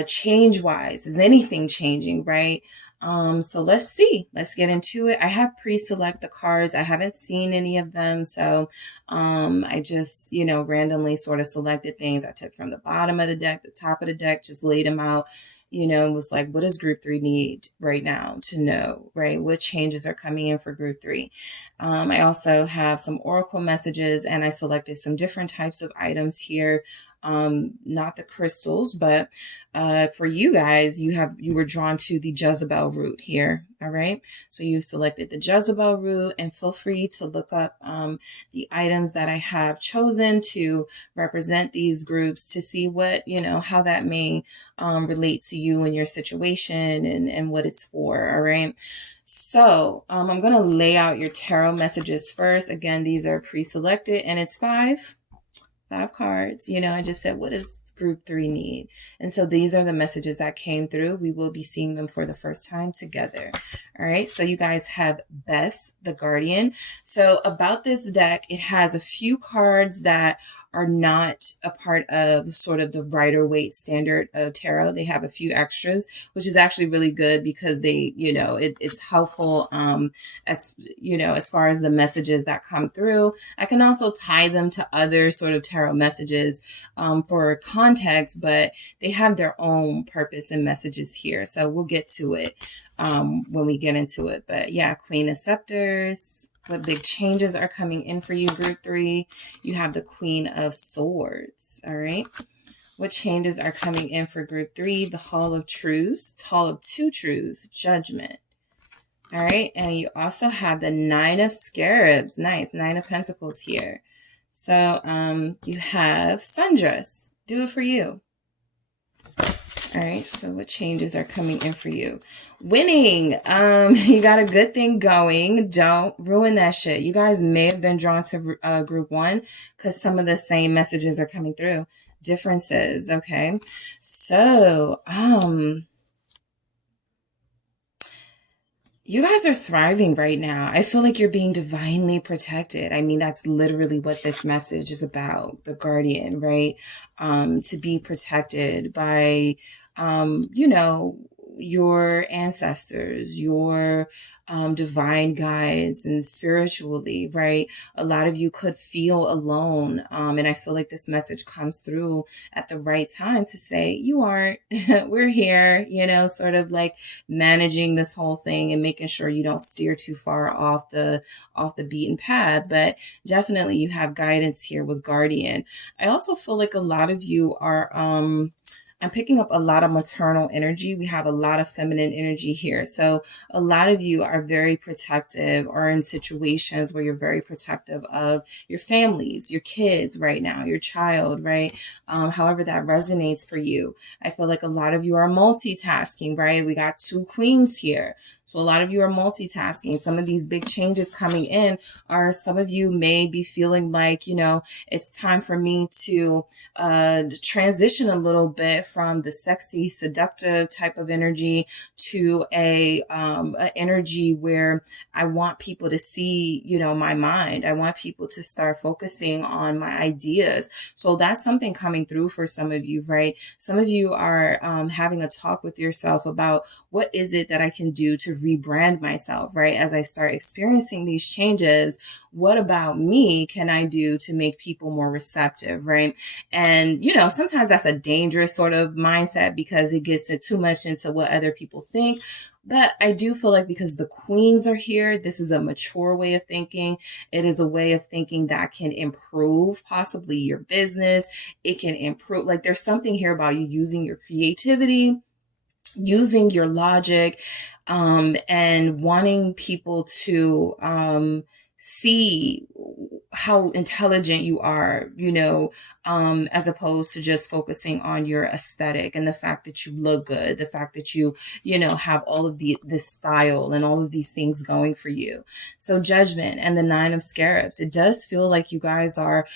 Change wise, is anything changing, right? So let's see, let's get into it. I have pre-select the cards. I haven't seen any of them. So, I just, randomly sort of selected things. I took from the bottom of the deck, the top of the deck, just laid them out, was like, what does group 3 need right now to know, right? What changes are coming in for group 3? I also have some oracle messages, and I selected some different types of items here. not the crystals, but for you guys, you were drawn to the Jezebel root here. All right. So you selected the Jezebel root, and feel free to look up the items that I have chosen to represent these groups to see what, how that may relate to you and your situation and what it's for. All right. So I'm going to lay out your tarot messages first. Again, these are pre-selected, and it's five cards. I just said, what does group 3 need? And so these are the messages that came through. We will be seeing them for the first time together. All right. So you guys have Bess, the Guardian. So about this deck, it has a few cards that are not a part of sort of the Rider-Waite standard of tarot. They have a few extras, which is actually really good because they, it's helpful as far as the messages that come through. I can also tie them to other sort of tarot messages for context, but they have their own purpose and messages here. So we'll get to it when we get into it. But yeah, Queen of Scepters. What big changes are coming in for you, group 3? You have the Queen of Swords. All right. What changes are coming in for group 3? The Hall of Truths, Hall of Two Truths, Judgment. All right. And you also have the Nine of Scarabs. Nice. 9 of Pentacles here. So you have Sundress. Do it for you. All right, so what changes are coming in for you? Winning. You got a good thing going. Don't ruin that shit. You guys may have been drawn to group 1 because some of the same messages are coming through. Differences, okay? So, you guys are thriving right now. I feel like you're being divinely protected. I mean, that's literally what this message is about, the Guardian, right? To be protected by, your ancestors, your divine guides, and spiritually, right? A lot of you could feel alone. And I feel like this message comes through at the right time to say, you aren't, we're here, sort of like managing this whole thing and making sure you don't steer too far off the beaten path. But definitely you have guidance here with Guardian. I also feel like a lot of you are, I'm picking up a lot of maternal energy. We have a lot of feminine energy here. So a lot of you are very protective or in situations where you're very protective of your families, your kids right now, your child, right? However that resonates for you. I feel like a lot of you are multitasking, right? We got 2 queens here. So a lot of you are multitasking. Some of these big changes coming in are some of you may be feeling like, it's time for me to transition a little bit from the sexy, seductive type of energy to a energy where I want people to see, my mind. I want people to start focusing on my ideas. So that's something coming through for some of you, right? Some of you are having a talk with yourself about what is it that I can do to rebrand myself, right? As I start experiencing these changes, what about me can I do to make people more receptive, right? And, sometimes that's a dangerous sort of mindset because it gets it too much into what other people think. But I do feel like because the queens are here, this is a mature way of thinking. It is a way of thinking that can improve possibly your business. It can improve, like there's something here about you using your creativity, using your logic, and wanting people to see how intelligent you are, as opposed to just focusing on your aesthetic and the fact that you look good, the fact that you have all of this style and all of these things going for you. So Judgment and the 9 of Scarabs, it does feel like you guys are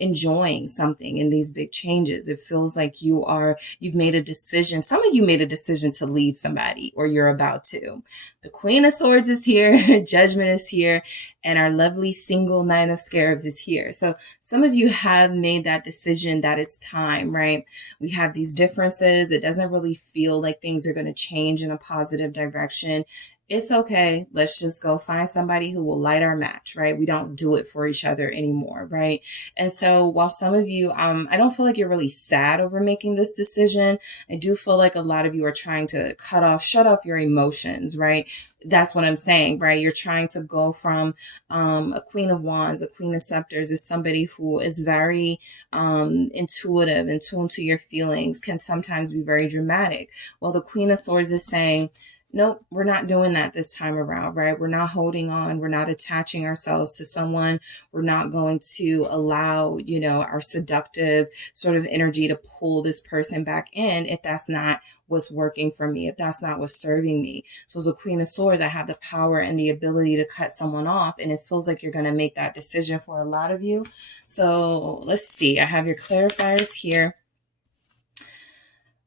enjoying something in these big changes. It feels like you've made a decision. Some of you made a decision to leave somebody, or you're about to. The Queen of Swords is here, Judgment is here, and our lovely single 9 of Scarabs is here. So some of you have made that decision that it's time, right? We have these differences. It doesn't really feel like things are going to change in a positive direction. it's okay. Let's just go find somebody who will light our match, right? We don't do it for each other anymore, right? And so while some of you, I don't feel like you're really sad over making this decision. I do feel like a lot of you are trying to shut off your emotions, right? That's what I'm saying, right? You're trying to go from a Queen of Wands, a Queen of Scepters is somebody who is very intuitive, in tune to your feelings, can sometimes be very dramatic. Well, the Queen of Swords is saying, nope, we're not doing that this time around, right? We're not holding on. We're not attaching ourselves to someone. We're not going to allow, our seductive sort of energy to pull this person back in if that's not what's working for me, if that's not what's serving me. So as a Queen of Swords, I have the power and the ability to cut someone off. And it feels like you're going to make that decision for a lot of you. So let's see. I have your clarifiers here.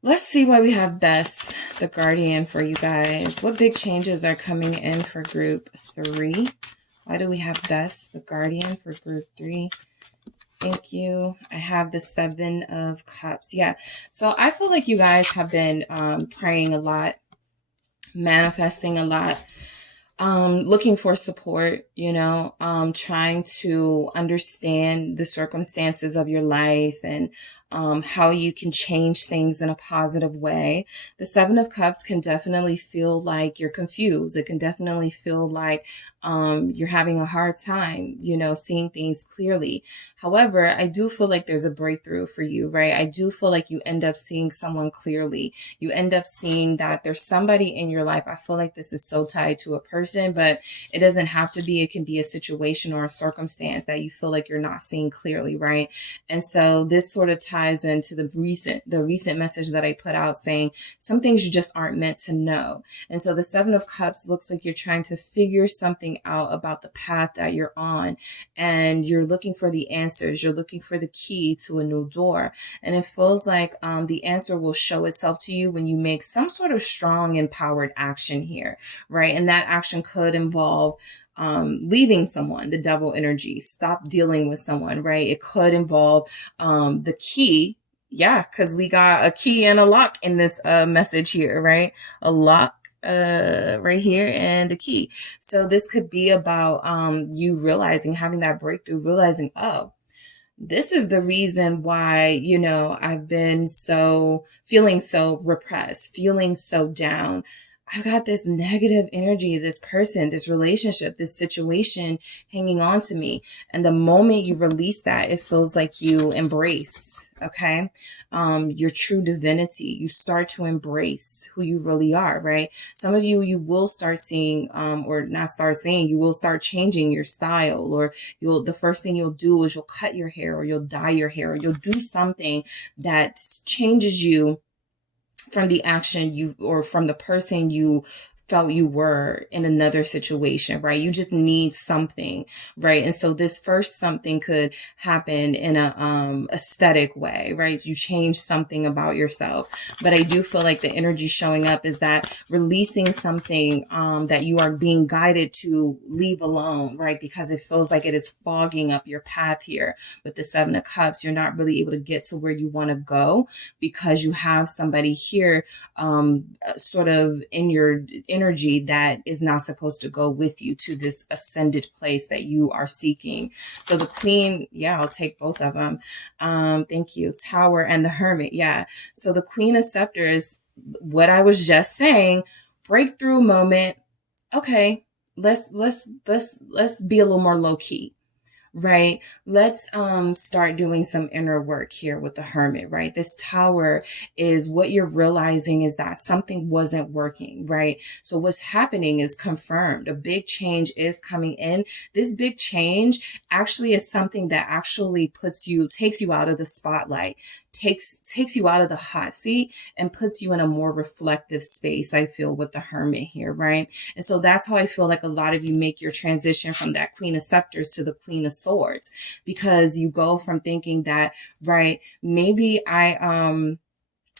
Let's see why we have Bess, the guardian, for you guys. What big changes are coming in for group 3? Why do we have Bess, the guardian, for group 3? Thank you. I have the 7 of Cups. Yeah. So I feel like you guys have been praying a lot, manifesting a lot, looking for support, trying to understand the circumstances of your life and how you can change things in a positive way. The 7 of Cups can definitely feel like you're confused. It can definitely feel like you're having a hard time, seeing things clearly. However, I do feel like there's a breakthrough for you, right? I do feel like you end up seeing someone clearly. You end up seeing that there's somebody in your life. I feel like this is so tied to a person, but it doesn't have to be. It can be a situation or a circumstance that you feel like you're not seeing clearly, right? And so this sort of ties into the recent message that I put out saying some things you just aren't meant to know. And so the 7 of Cups looks like you're trying to figure something out about the path that you're on, and you're looking for the answers. You're looking for the key to a new door. And it feels like the answer will show itself to you when you make some sort of strong, empowered action here, right? And that action could involve leaving someone, the Devil energy, stop dealing with someone, right? It could involve the key. Yeah, because we got a key and a lock in this message here, right? A lock right here and a key. So this could be about you realizing, having that breakthrough, realizing, oh, this is the reason why, I've been feeling so repressed, feeling so down. I got this negative energy, this person, this relationship, this situation hanging on to me. And the moment you release that, it feels like you embrace, okay, your true divinity. You start to embrace who you really are, right? Some of you will start seeing, or not start seeing, you will start changing your style, or the first thing you'll do is you'll cut your hair, or you'll dye your hair, or you'll do something that changes you from the action or from the person you felt you were in another situation, right? You just need something, right? And so this first something could happen in a aesthetic way, right? You change something about yourself. But I do feel like the energy showing up is that releasing something that you are being guided to leave alone, right? Because it feels like it is fogging up your path here with the 7 of Cups. You're not really able to get to where you want to go because you have somebody here sort of in your energy that is not supposed to go with you to this ascended place that you are seeking. So the Queen, yeah, I'll take both of them. Thank you. Tower and the Hermit. Yeah. So the Queen of Scepters, what I was just saying, breakthrough moment. Okay, let's be a little more low key. Right. Let's start doing some inner work here with the Hermit, right? This Tower is what you're realizing is that something wasn't working, right? So what's happening is confirmed. A big change is coming in. This big change actually is something that actually takes you out of the spotlight, takes you out of the hot seat and puts you in a more reflective space, I feel, with the Hermit here, right? And so that's how I feel like a lot of you make your transition from that Queen of Scepters to the Queen of Swords, because you go from thinking that, right, maybe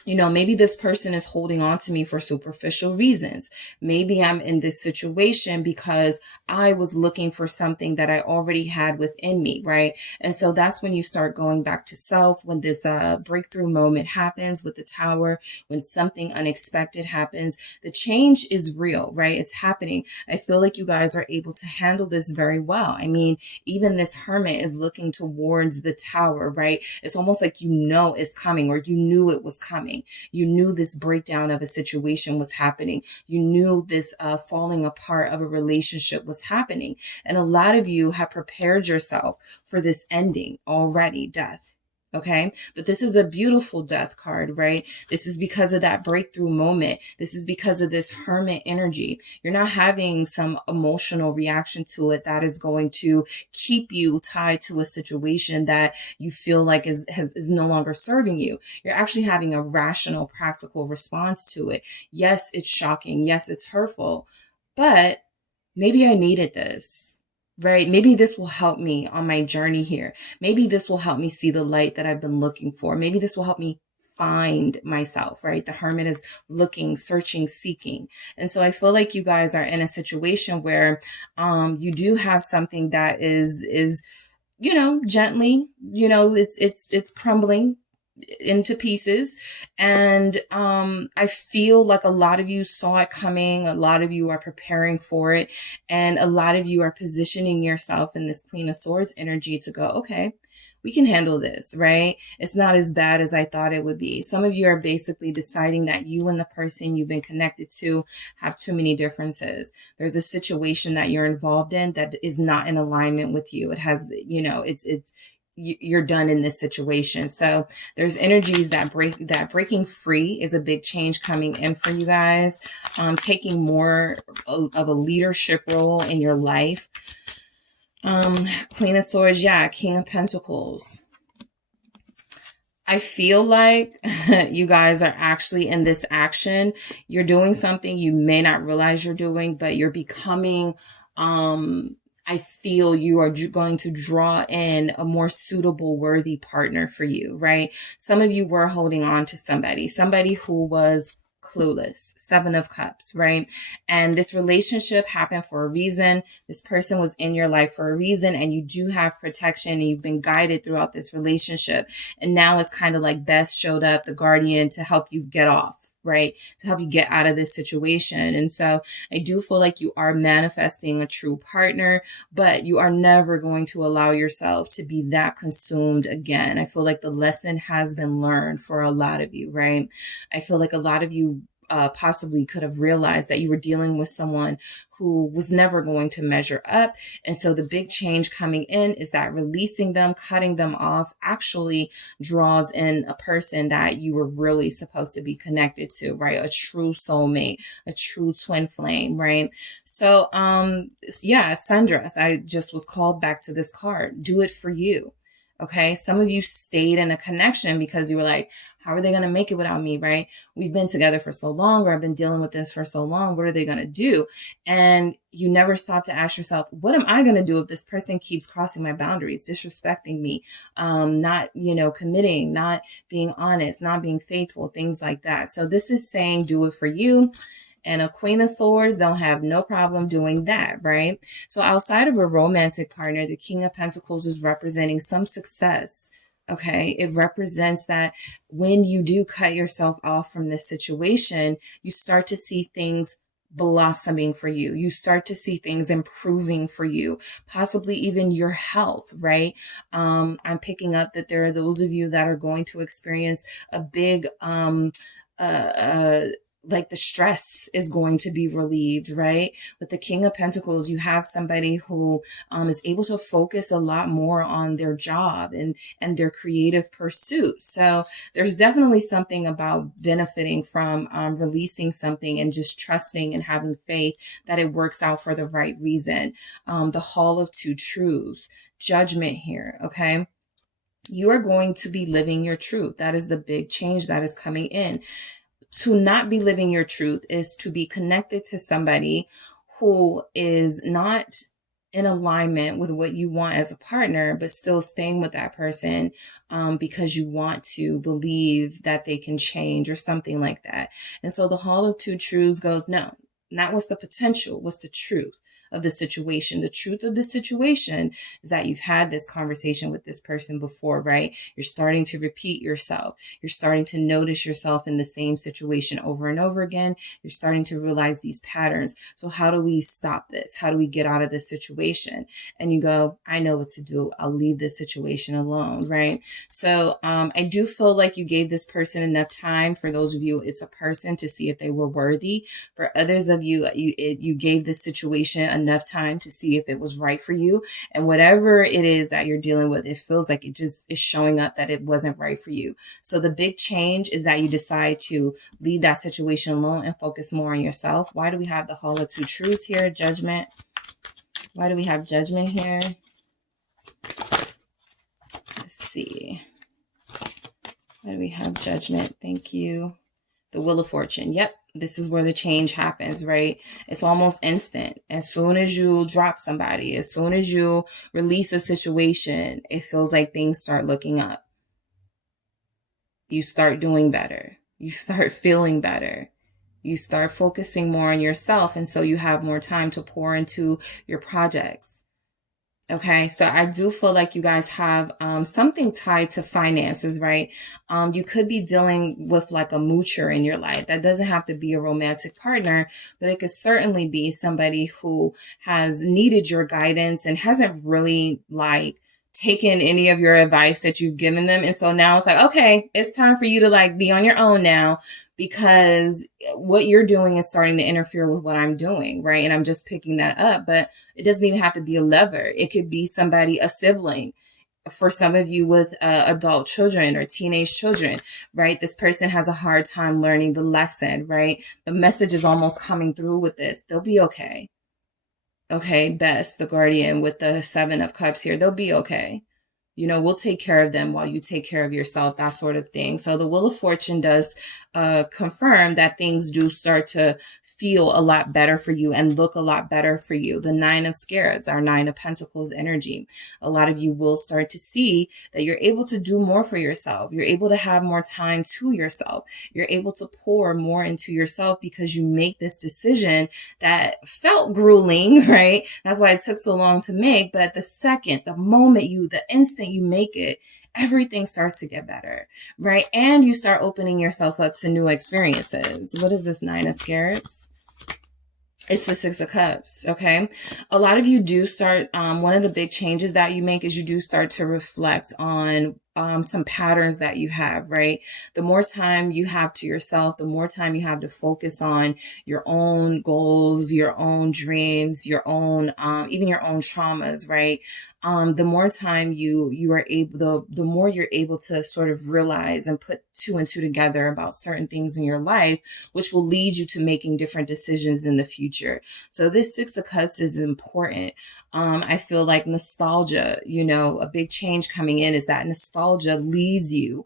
You know, maybe this person is holding on to me for superficial reasons. Maybe I'm in this situation because I was looking for something that I already had within me, right? And so that's when you start going back to self, when this breakthrough moment happens with the Tower, when something unexpected happens. The change is real, right? It's happening. I feel like you guys are able to handle this very well. I mean, even this Hermit is looking towards the Tower, right? It's almost like you know it's coming, or you knew it was coming. You knew this breakdown of a situation was happening. You knew this falling apart of a relationship was happening. And a lot of you have prepared yourself for this ending already, death. Okay. But this is a beautiful death card, right? This is because of that breakthrough moment. This is because of this Hermit energy. You're not having some emotional reaction to it that is going to keep you tied to a situation that you feel like is no longer serving you. You're actually having a rational, practical response to it. Yes, it's shocking. Yes, it's hurtful, but maybe I needed this. Right? Maybe this will help me on my journey here. Maybe this will help me see the light that I've been looking for. Maybe this will help me find myself, right? The Hermit is looking, searching, seeking. And so I feel like you guys are in a situation where you do have something that is you know, gently, you know, it's crumbling into pieces. And I feel like a lot of you saw it coming. A lot of you are preparing for it. And a lot of you are positioning yourself in this Queen of Swords energy to go, okay, we can handle this, right? It's not as bad as I thought it would be. Some of you are basically deciding that you and the person you've been connected to have too many differences. There's a situation that you're involved in that is not in alignment with you. It has, you know, you're done in this situation. So there's energies that breaking free is a big change coming in for you guys. Taking more of a leadership role in your life. Queen of Swords, yeah, King of Pentacles. I feel like you guys are actually in this action. You're doing something you may not realize you're doing, but you're becoming, I feel you are going to draw in a more suitable, worthy partner for you, right? Some of you were holding on to somebody who was clueless. 7 of Cups, right? And this relationship happened for a reason. This person was in your life for a reason, and you do have protection, and you've been guided throughout this relationship. And now it's kind of like Beth showed up, the guardian, to help you get off, right? To help you get out of this situation. And so I do feel like you are manifesting a true partner, but you are never going to allow yourself to be that consumed again. I feel like the lesson has been learned for a lot of you, right? I feel like a lot of you possibly could have realized that you were dealing with someone who was never going to measure up. And so the big change coming in is that releasing them, cutting them off actually draws in a person that you were really supposed to be connected to, right? A true soulmate, a true twin flame, right? So, yeah, sundress. I just was called back to this card. Do it for you. Okay. Some of you stayed in a connection because you were like, how are they going to make it without me? Right. We've been together for so long, or I've been dealing with this for so long. What are they going to do? And you never stop to ask yourself, what am I going to do if this person keeps crossing my boundaries, disrespecting me, not, you know, committing, not being honest, not being faithful, things like that. So this is saying, do it for you. And a Queen of Swords don't have no problem doing that, right? So outside of a romantic partner, the King of Pentacles is representing some success, okay? It represents that when you do cut yourself off from this situation, you start to see things blossoming for you. You start to see things improving for you, possibly even your health, right? I'm picking up that there are those of you that are going to experience a big, like the stress is going to be relieved, right? With the King of Pentacles, you have somebody who is able to focus a lot more on their job and their creative pursuit. So there's definitely something about benefiting from releasing something and just trusting and having faith that it works out for the right reason. The Hall of Two Truths, Judgment here, okay? You are going to be living your truth. That is the big change that is coming in. To not be living your truth is to be connected to somebody who is not in alignment with what you want as a partner, but still staying with that person because you want to believe that they can change or something like that. And so the Hall of Two Truths goes, no, not what's the potential, what's the truth of the situation. The truth of the situation is that you've had this conversation with this person before, right? You're starting to repeat yourself. You're starting to notice yourself in the same situation over and over again. You're starting to realize these patterns. So how do we stop this? How do we get out of this situation? And you go, I know what to do. I'll leave this situation alone, right? So I do feel like you gave this person enough time. For those of you, it's a person, to see if they were worthy. For others of you, you gave this situation enough time to see if it was right for you. And whatever it is that you're dealing with, it feels like it just is showing up that it wasn't right for you. So the big change is that you decide to leave that situation alone and focus more on yourself. Why do we have the Hall of Two Truths here? Judgment. Why do we have Judgment here? Let's see. Why do we have Judgment? Thank you. The Wheel of Fortune. Yep. This is where the change happens, right? It's almost instant. As soon as you drop somebody, as soon as you release a situation, it feels like things start looking up. You start doing better. You start feeling better. You start focusing more on yourself. And so you have more time to pour into your projects. Okay, so I do feel like you guys have something tied to finances, right? You could be dealing with like a moocher in your life. That doesn't have to be a romantic partner, but it could certainly be somebody who has needed your guidance and hasn't really like taken any of your advice that you've given them. And so now it's like, okay, it's time for you to like be on your own now, because what you're doing is starting to interfere with what I'm doing, right? And I'm just picking that up, but it doesn't even have to be a lover. It could be somebody, a sibling. For some of you with adult children or teenage children, right? This person has a hard time learning the lesson, right? The message is almost coming through with this. They'll be okay. Okay, Best, the Guardian with the Seven of Cups here. They'll be okay. You know, we'll take care of them while you take care of yourself, that sort of thing. So the Wheel of Fortune does confirm that things do start to feel a lot better for you and look a lot better for you. The Nine of Scarabs, our Nine of Pentacles energy. A lot of you will start to see that you're able to do more for yourself. You're able to have more time to yourself. You're able to pour more into yourself because you make this decision that felt grueling, right? That's why it took so long to make. But the moment the instant you make it, everything starts to get better, right? And you start opening yourself up to new experiences. What is this Nine of Scarabs? It's the Six of Cups, okay? A lot of you do start, one of the big changes that you make is you do start to reflect on some patterns that you have, right? The more time you have to yourself, the more time you have to focus on your own goals, your own dreams, your own, even your own traumas, right? The more time you are able, the more you're able to sort of realize and put two and two together about certain things in your life, which will lead you to making different decisions in the future. So this Six of Cups is important. I feel like nostalgia, you know, a big change coming in is that nostalgia leads you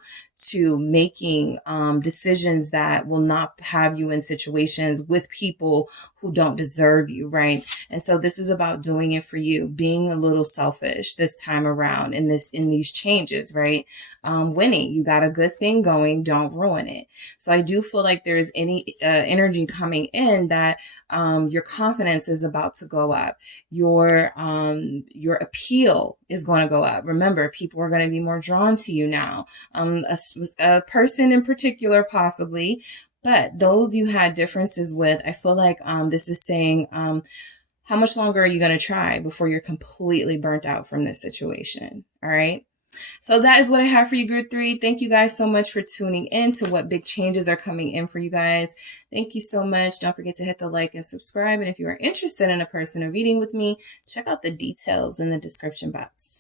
to making decisions that will not have you in situations with people who don't deserve you, right? And so this is about doing it for you, being a little selfish this time around in these changes, right? Winning. You got a good thing going, don't ruin it. So I do feel like there's any energy coming in that your confidence is about to go up. Your appeal is going to go up. Remember, people are going to be more drawn to you now. A person in particular, possibly, but those you had differences with, I feel like this is saying, how much longer are you going to try before you're completely burnt out from this situation? All right. So that is what I have for you, Group 3. Thank you guys so much for tuning in to what big changes are coming in for you guys. Thank you so much. Don't forget to hit the like and subscribe. And if you are interested in a personal reading with me, check out the details in the description box.